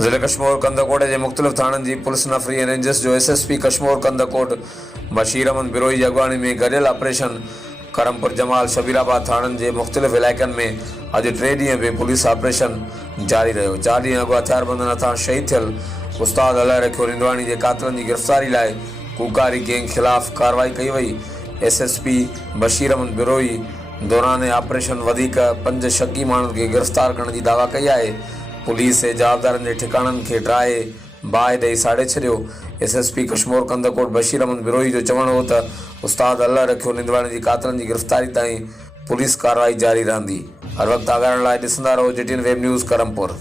ज़िले कश्मीर कंदकोट के मुख़्तलिफ़ थाननि की पुलिस नफ़री एंड रेंजर्स जो एसएसपी कश्मीर कंदकोट बशीर अहमद बिरोई की अगवानी में गडियल ऑपरेशन करमपुर जमाल शबीराबाद थाननि के मुख़्तलिफ़ इलाक़नि में अज 3 ॾींहं बि पुलिस ऑपरेशन जारी रहियो। 4 ॾींहं अॻु हथियारबंदनि हथां शहीद थियल उस्ताद अलाए रखियो निंदवाणी के कातिलनि की गिरफ़्तारी लाइ कूकारी गैंग खिलाफ़ कार्रवाई कई वई। एसएसपी बशीर अहमद बिरोई दौरान ऑपरेशन 5 शकी माण्हुनि खे गिरफ़्तार करण की दावा कई है। पुलिस जवाबदारनि के ठिकाणनि के ड्राए बाहि ॾेई साड़े छॾियो। एसएसपी कश्मीर कंदकोट बशीर अहमद बिरोई जो चवणु हो त उस्ताद अल्लाह रखियो निंदवाणी की कातिलनि की गिरफ़्तारी ताईं पुलिस कार्रवाई जारी रहंदी। हर वक्त आगाहण लाइ ॾिसंदा रहो JTN वेब न्यूज़ करमपुर।